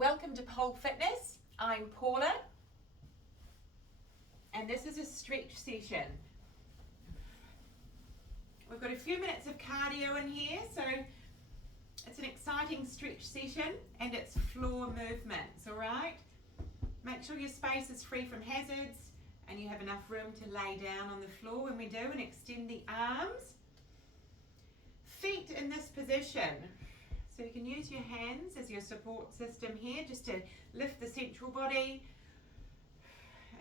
Welcome to Pole Fitness. I'm Paula and this is a stretch session. We've got a few minutes of cardio in here, so it's an exciting stretch session and it's floor movements, alright? Make sure your space is free from hazards and you have enough room to lay down on the floor when we do, and extend the arms. Feet in this position. So you can use your hands as your support system here just to lift the central body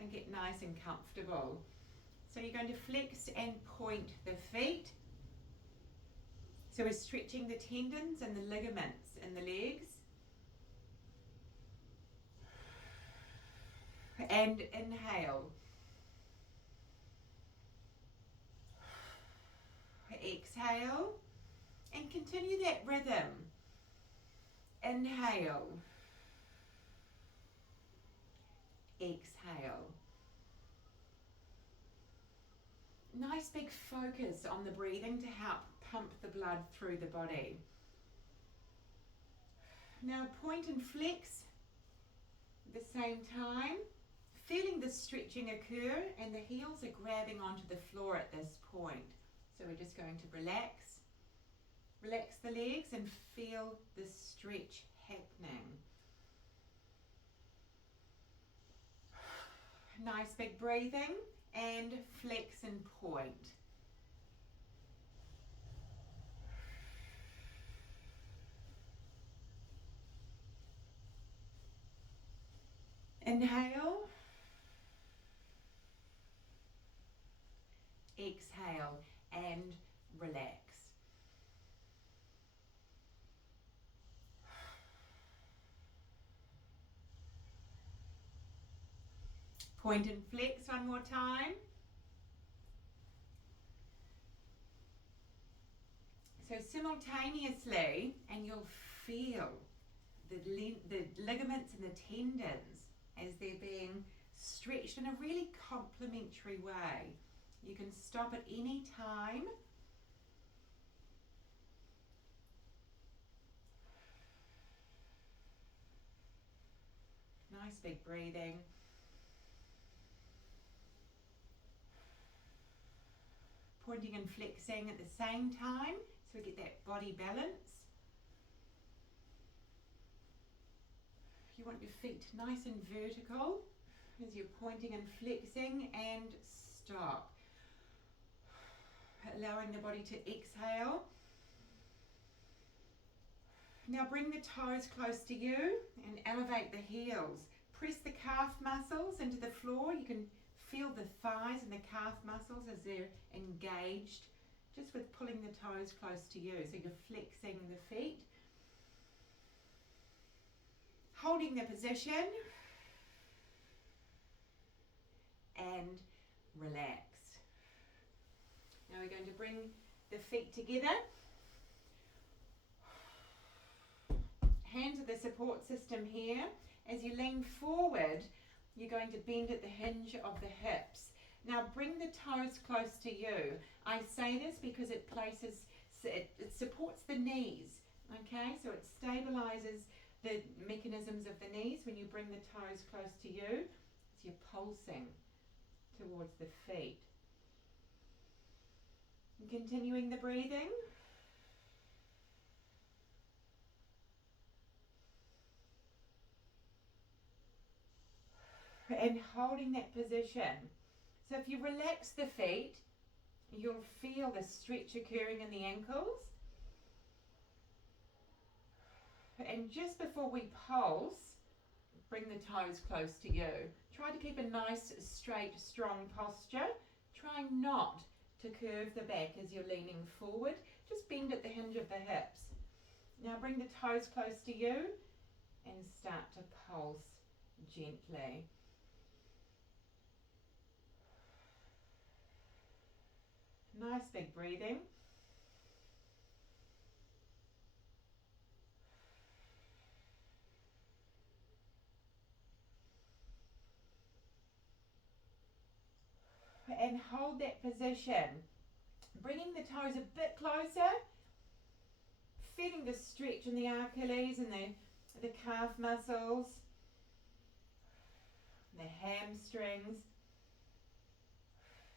and get nice and comfortable. So you're going to flex and point the feet. So we're stretching the tendons and the ligaments in the legs. And inhale. Exhale. And continue that rhythm. Inhale. Exhale. Nice big focus on the breathing to help pump the blood through the body. Now point and flex at the same time, feeling the stretching occur, and the heels are grabbing onto the floor at this point. So we're just going to relax. Relax the legs and feel the stretch happening. Nice big breathing and flex and point. Inhale. Exhale and relax. Point and flex one more time. So simultaneously, and you'll feel the ligaments and the tendons as they're being stretched in a really complementary way. You can stop at any time. Nice big breathing. Pointing and flexing at the same time, so we get that body balance. You want your feet nice and vertical as you're pointing and flexing, and stop. Allowing the body to exhale. Now bring the toes close to you and elevate the heels. Press the calf muscles into the floor. You can feel the thighs and the calf muscles as they're engaged, just with pulling the toes close to you. So you're flexing the feet. Holding the position. And relax. Now we're going to bring the feet together. Hands are the support system here. As you lean forward, you're going to bend at the hinge of the hips. Now bring the toes close to you. I say this because it supports the knees, okay? So it stabilizes the mechanisms of the knees when you bring the toes close to you. So you're pulsing towards the feet. And continuing the breathing. And holding that position. So if you relax the feet, you'll feel the stretch occurring in the ankles. And just before we pulse, bring the toes close to you. Try to keep a nice, straight, strong posture. Try not to curve the back as you're leaning forward. Just bend at the hinge of the hips. Now bring the toes close to you and start to pulse gently. Nice big breathing. And hold that position. Bringing the toes a bit closer. Feeling the stretch in the Achilles and the the calf muscles, the hamstrings,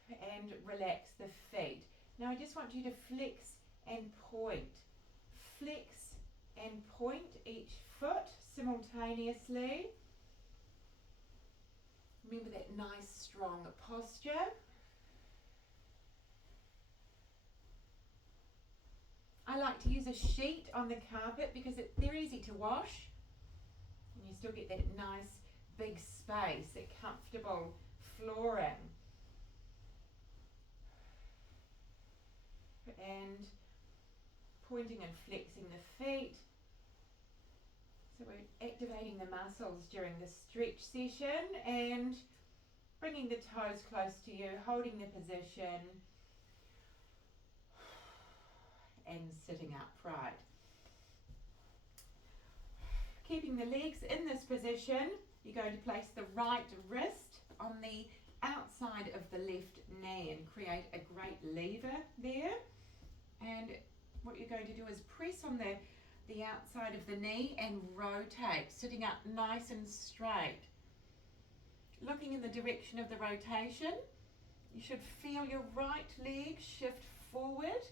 and relax the feet. Now I just want you to flex and point. Flex and point each foot simultaneously. Remember that nice strong posture. I like to use a sheet on the carpet because they're easy to wash. And you still get that nice big space, that comfortable flooring. And pointing and flexing the feet. So we're activating the muscles during the stretch session and bringing the toes close to you, holding the position and sitting upright. Keeping the legs in this position, you're going to place the right wrist on the outside of the left knee and create a great lever there. And what you're going to do is press on the outside of the knee and rotate, sitting up nice and straight. Looking in the direction of the rotation, you should feel your right leg shift forward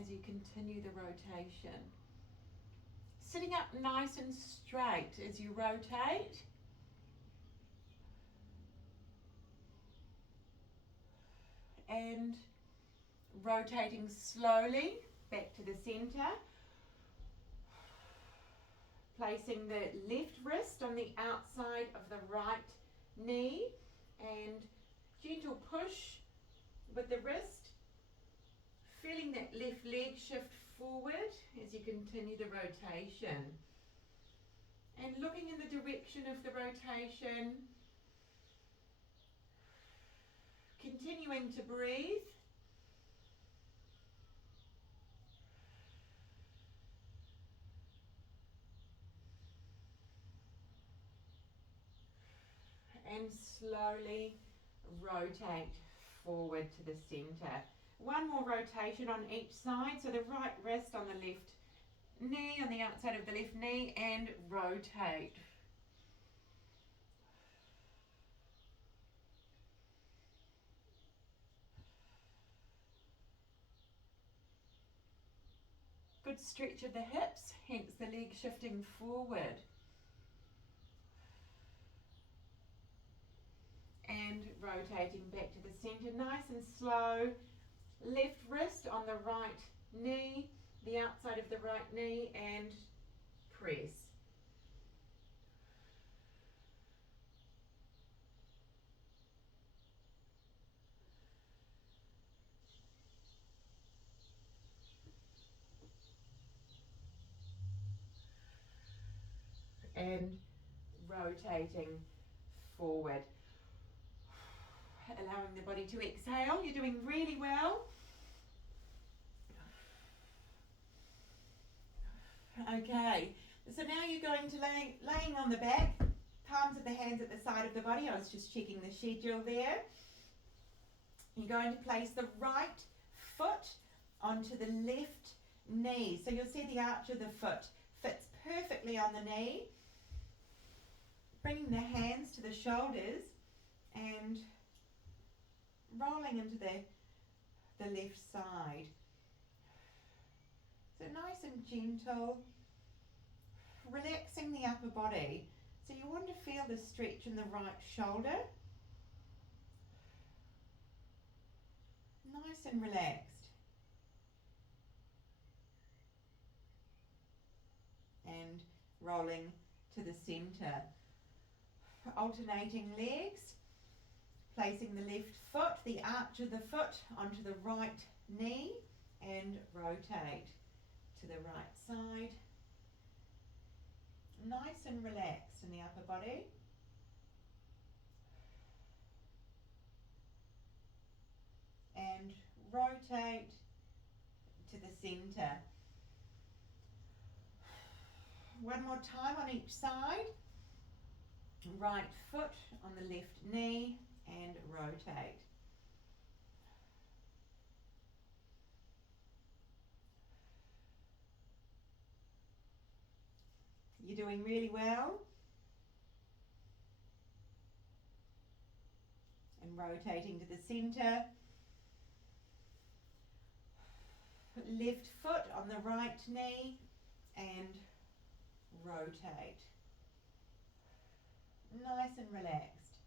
as you continue the rotation. Sitting up nice and straight as you rotate. And rotating slowly back to the center. Placing the left wrist on the outside of the right knee and gentle push with the wrist. Feeling that left leg shift forward as you continue the rotation. And looking in the direction of the rotation. Continuing to breathe. And slowly rotate forward to the center. One more rotation on each side. So the right wrist on the left knee, on the outside of the left knee, and rotate. Good stretch of the hips, hence the leg shifting forward. And rotating back to the center, nice and slow. Left wrist on the right knee, the outside of the right knee, and press. And rotating forward. Allowing the body to exhale. You're doing really well. Okay, so now you're going to laying on the back, palms of the hands at the side of the body. I was just checking the schedule there. You're going to place the right foot onto the left knee. So you'll see the arch of the foot fits perfectly on the knee. Bringing the hands to the shoulders and rolling into the left side. So nice and gentle, relaxing the upper body. So you want to feel the stretch in the right shoulder. Nice and relaxed. And rolling to the center. Alternating legs, placing the left foot, the arch of the foot onto the right knee, and rotate to the right side. Nice and relaxed in the upper body. And rotate to the center. One more time on each side. Right foot on the left knee and rotate. You're doing really well. And rotating to the center. Left foot on the right knee and rotate. Nice and relaxed.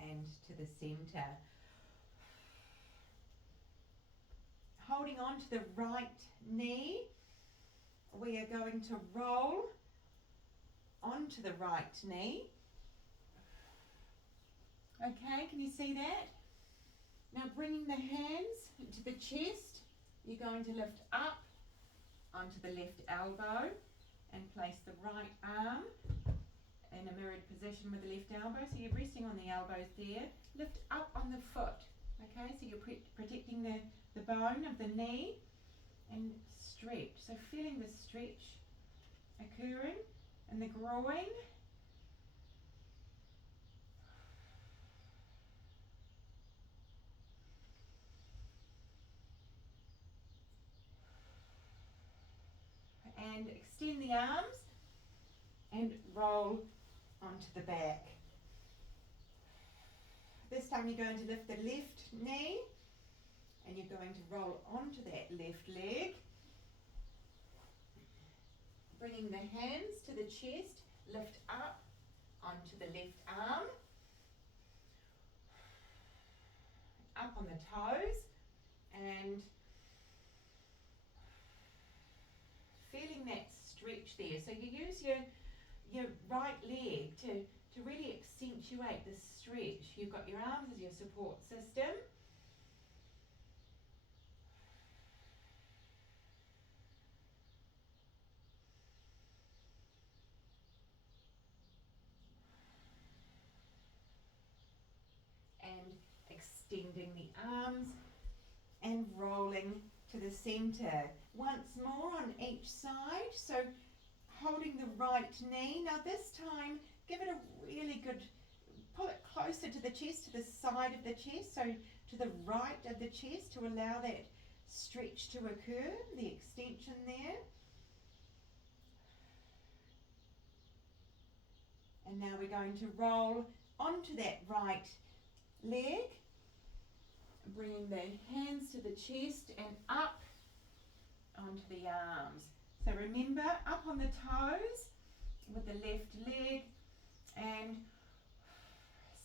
And to the center. Holding on to the right knee, we are going to roll onto the right knee. Okay, can you see that? Now bringing the hands to the chest, you're going to lift up onto the left elbow and place the right arm in a mirrored position with the left elbow. So you're resting on the elbows there. Lift up on the foot. Okay, so you're protecting the bone of the knee and stretch. So feeling the stretch occurring in the groin. And extend the arms and roll onto the back. This time you're going to lift the left knee and you're going to roll onto that left leg. Bringing the hands to the chest, lift up onto the left arm. Up on the toes and feeling that stretch there. So you use your right leg to really accentuate the stretch. You've got your arms as your support system. And extending the arms and rolling to the center. Once more on each side. So holding the right knee. Now this time, give it a really good, pull it closer to the chest, to the side of the chest, so to the right of the chest to allow that stretch to occur, the extension there. And now we're going to roll onto that right leg, bringing the hands to the chest and up onto the arms. So remember, up on the toes with the left leg and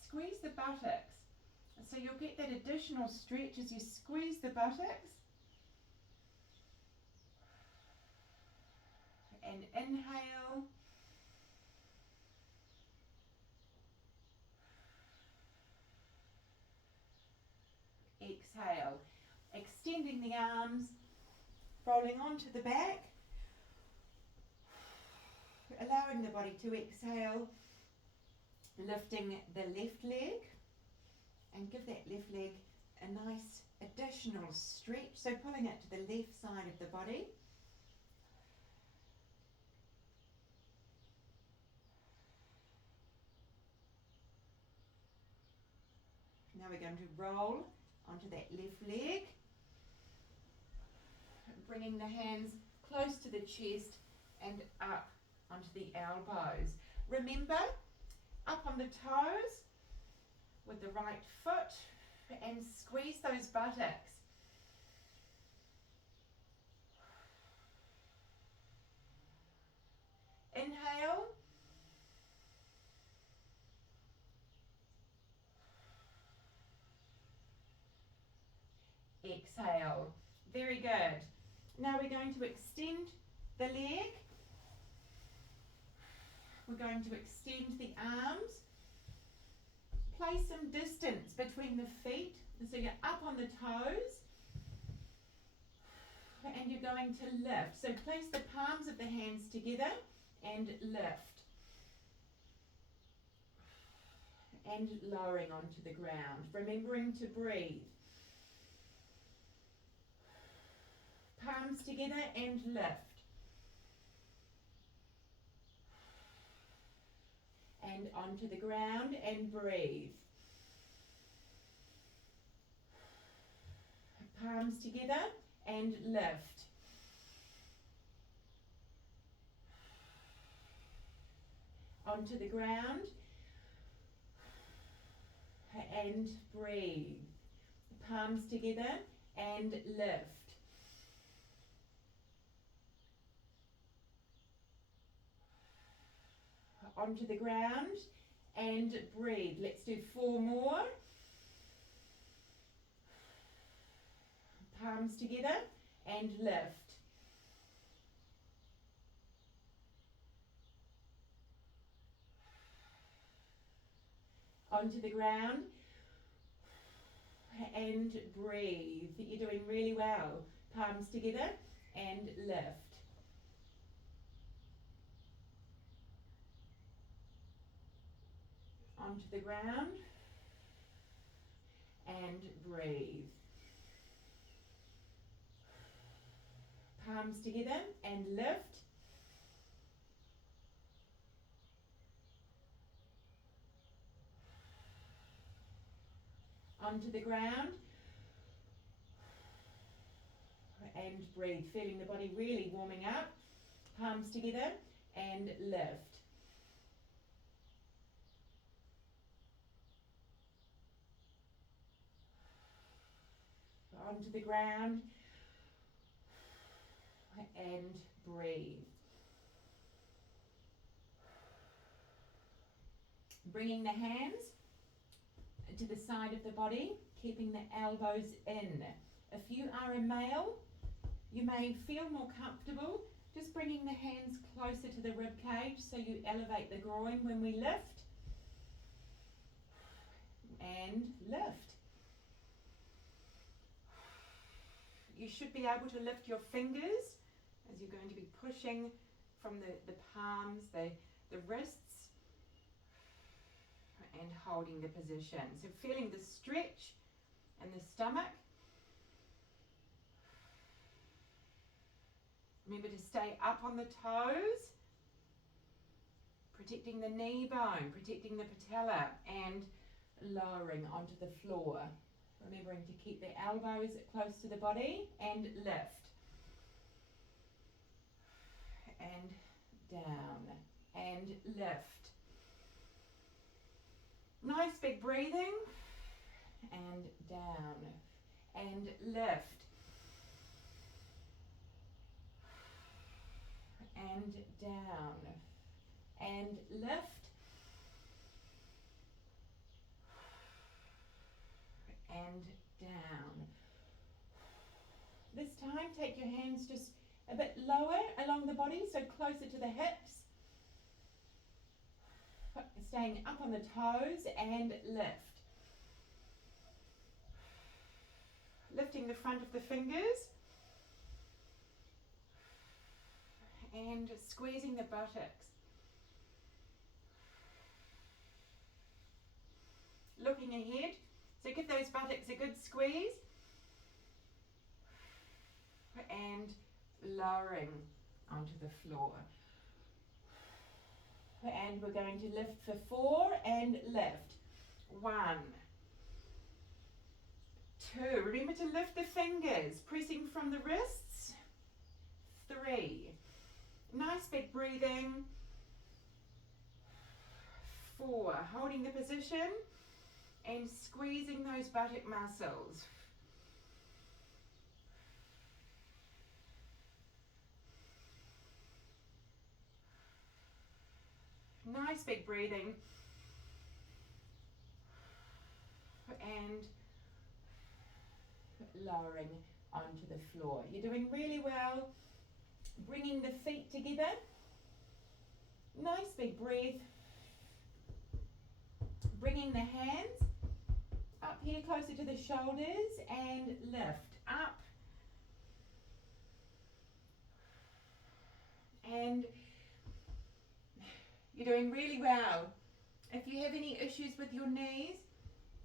squeeze the buttocks. So you'll get that additional stretch as you squeeze the buttocks. And inhale. Exhale. Extending the arms, rolling onto the back, allowing the body to exhale, lifting the left leg and give that left leg a nice additional stretch, so pulling it to the left side of the body. Now we're going to roll onto that left leg, bringing the hands close to the chest and up onto the elbows. Remember, up on the toes with the right foot and squeeze those buttocks. Inhale. Exhale. Very good. Now we're going to extend the leg. We're going to extend the arms. Place some distance between the feet. So you're up on the toes. And you're going to lift. So place the palms of the hands together and lift. And lowering onto the ground. Remembering to breathe. Palms together and lift. And onto the ground and breathe. palms together and lift. Onto the ground and breathe. Palms together and lift. Onto the ground and breathe. Let's do 4 more. Palms together and lift. Onto the ground and breathe. You're doing really well. Palms together and lift. Onto the ground and breathe. Palms together and lift. Onto the ground and breathe. Feeling the body really warming up. Palms together and lift. Onto the ground and breathe. Bringing the hands to the side of the body, keeping the elbows in. If you are a male, you may feel more comfortable just bringing the hands closer to the rib cage so you elevate the groin when we lift. And lift. You should be able to lift your fingers as you're going to be pushing from the palms, the wrists, and holding the position. So feeling the stretch in the stomach. Remember to stay up on the toes, protecting the knee bone, protecting the patella, and lowering onto the floor. Remembering to keep the elbows close to the body and lift. And down and lift. Nice big breathing. And down and lift. And down and lift. And down. This time take your hands just a bit lower along the body, so closer to the hips. Staying up on the toes and lift. Lifting the front of the fingers and squeezing the buttocks. Looking ahead, so give those buttocks a good squeeze and lowering onto the floor. And we're going to lift for 4 and lift. 1, 2. Remember to lift the fingers, pressing from the wrists. 3. Nice big breathing. 4. Holding the position and squeezing those buttock muscles. 5. Nice big breathing. And lowering onto the floor. You're doing really well. Bringing the feet together. Nice big breath. Bringing the hands up here closer to the shoulders and lift up. And you're doing really well. If you have any issues with your knees,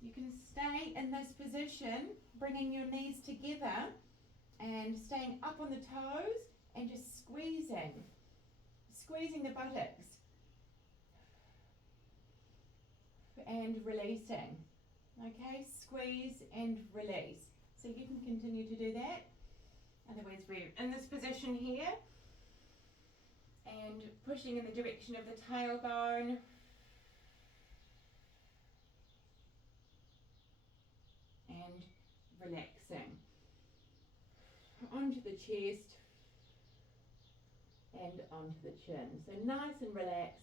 you can stay in this position, bringing your knees together and staying up on the toes and just squeezing the buttocks and releasing. Okay, squeeze and release. So you can continue to do that. Otherwise we're in this position here and pushing in the direction of the tailbone. And relaxing onto the chest and onto the chin. So nice and relaxed.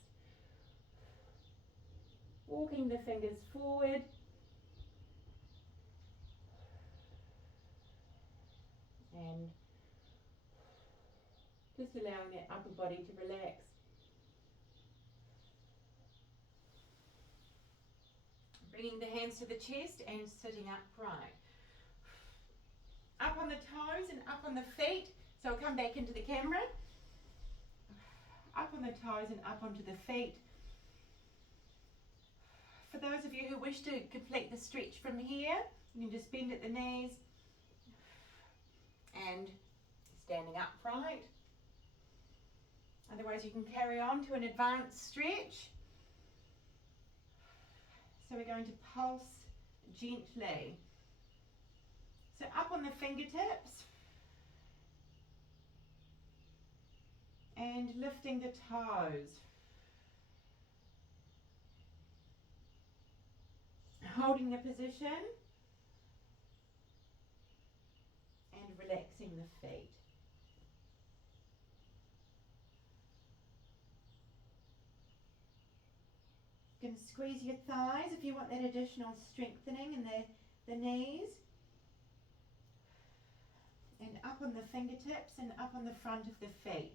Walking the fingers forward. And just allowing that upper body to relax. Bringing the hands to the chest and sitting upright. Up on the toes and up on the feet. So I'll come back into the camera. Up on the toes and up onto the feet. For those of you who wish to complete the stretch from here, you can just bend at the knees and standing upright. Otherwise you can carry on to an advanced stretch. So we're going to pulse gently. So up on the fingertips and lifting the toes. Holding the position and relaxing the feet. You can squeeze your thighs if you want that additional strengthening in the knees. And up on the fingertips and up on the front of the feet.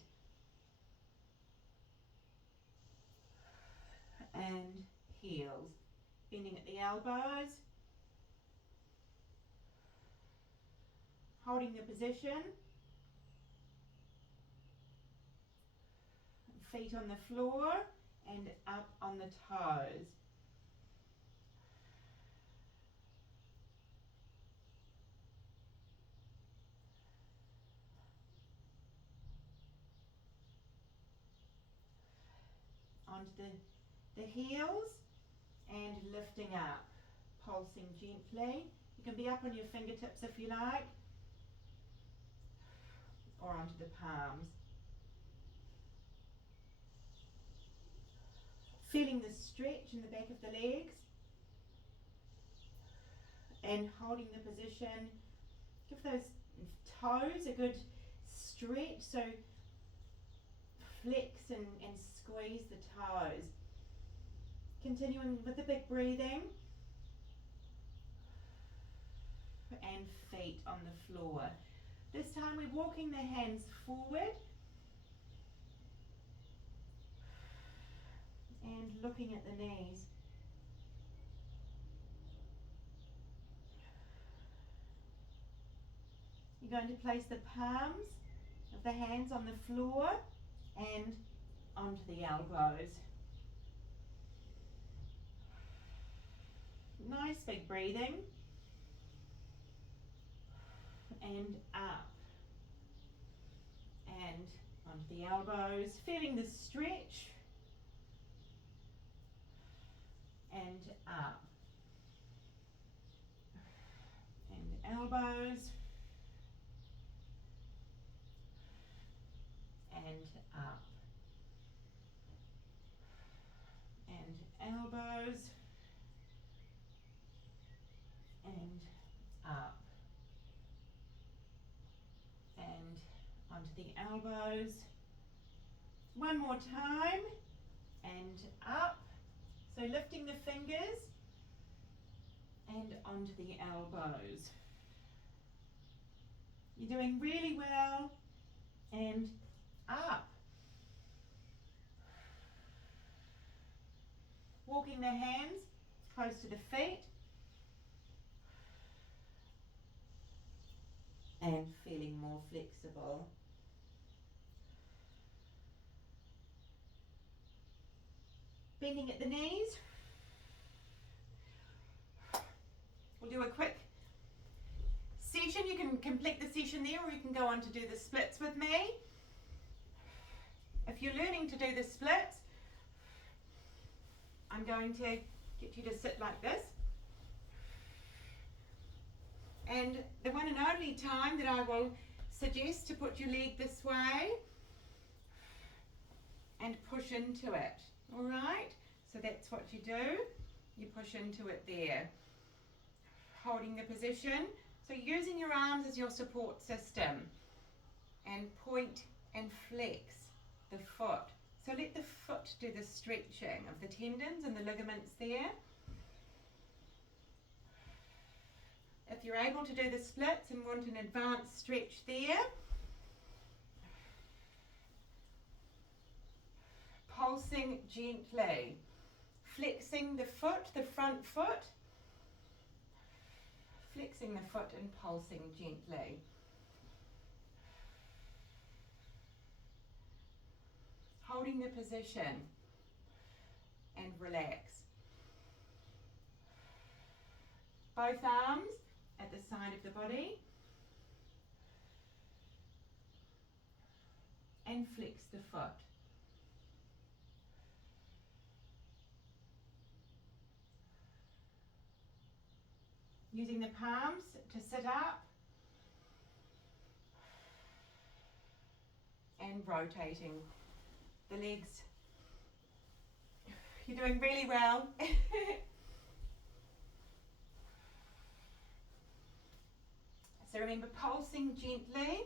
And heels. Bending at the elbows. Holding the position. Feet on the floor and up on the toes. Onto the heels and lifting up, pulsing gently. You can be up on your fingertips if you like, or onto the palms. Feeling the stretch in the back of the legs and holding the position. Give those toes a good stretch, so flex and squeeze the toes. Continuing with the big breathing and feet on the floor. This time we're walking the hands forward and looking at the knees. You're going to place the palms of the hands on the floor and onto the elbows. Nice big breathing. And up. And onto the elbows. Feeling the stretch. And up. And elbows. And up. And elbows. And up. And onto the elbows. One more time. And up. So lifting the fingers and onto the elbows. You're doing really well. And up. Walking the hands close to the feet. And feeling more flexible. Bending at the knees. We'll do a quick session. You can complete the session there, or you can go on to do the splits with me. If you're learning to do the splits, I'm going to get you to sit like this. And the one and only time that I will suggest to put your leg this way and push into it, all right? So that's what you do. You push into it there, holding the position. So using your arms as your support system, and point and flex the foot. So let the foot do the stretching of the tendons and the ligaments there. If you're able to do the splits and want an advanced stretch there, pulsing gently, flexing the foot, the front foot, flexing the foot and pulsing gently. Holding the position and relax. Both arms at the side of the body and flex the foot. Using the palms to sit up and rotating the legs. You're doing really well. So remember, pulsing gently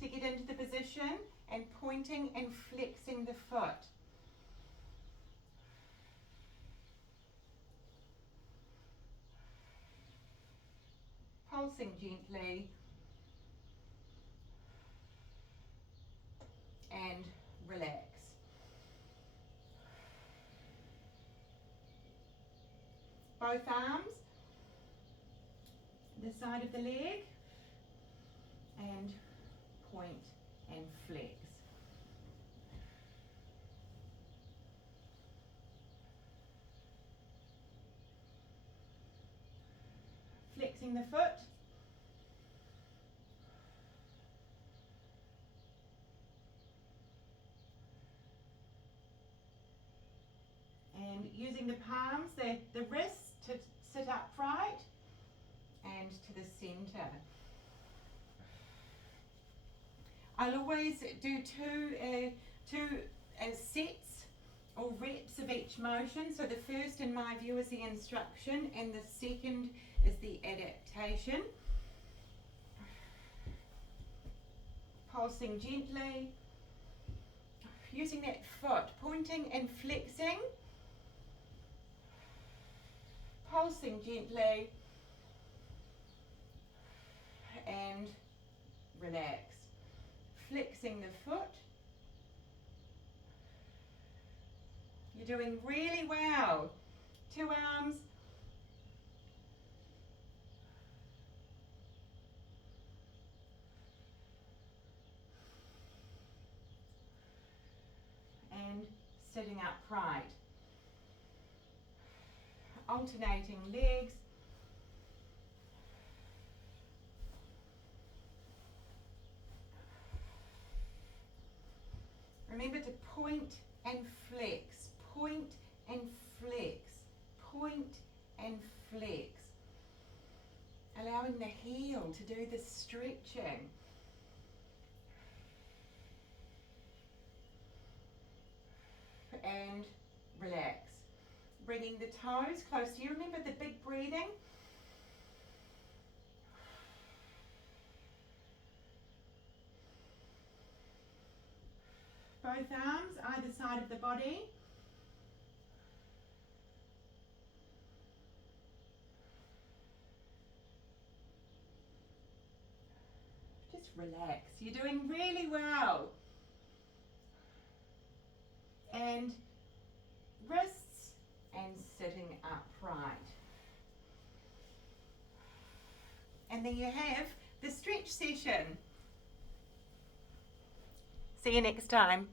to get into the position and pointing and flexing the foot. Pulsing gently and relax. Both arms, the side of the leg, and point and flex. Flexing the foot. And using the palms, the wrists to sit upright and to the center. I'll always do two sets or reps of each motion. So the first, in my view, is the instruction, and the second is the adaptation. Pulsing gently, using that foot, pointing and flexing, pulsing gently, and relax. Flexing the foot. You're doing really well. Two arms. And sitting upright. Alternating legs. Remember to point and flex, point and flex, point and flex. Allowing the heel to do the stretching. And relax. Bringing the toes close to you. Remember the big breathing. Both arms either side of the body. Just relax. You're doing really well. And wrists and sitting upright. And there you have the stretch session. See you next time.